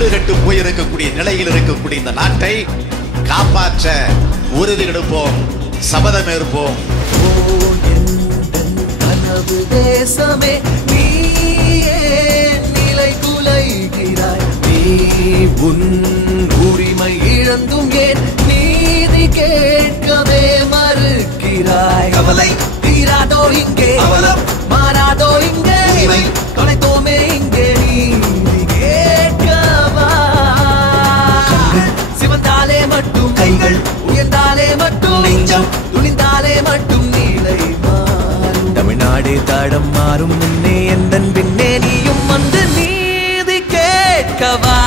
கேடு கட்டு போயிருக்கக்கூடிய நிலையில் இருக்கக்கூடிய இந்த நாட்டை காப்பாற்ற உறுதி எடுப்போம், சபதம் ஏற்போம். கனவு தேசமே நீயே நிலை குலைகிறாய், நீ உன் உரிமை இழந்தும் ஏன் நீதி கேட்கவே மறுக்கிறாய். கவலை தீராதோ இங்கே, அவலம் மாறாதோ இங்கே, இவை தொலைத்தோமே இங்கே நீதி கேட்கவா. சிவந்தாலே மட்டும், கைகள் உயர்ந்தாலே மட்டும், நெஞ்சம் துணிந்தாலே மட்டும் நிலை மாறும். தமிழ்நாடு தடம் மாறும் முன்னே எந்தன் பின்னே நீயும் வந்து நீதி கேட்கவா.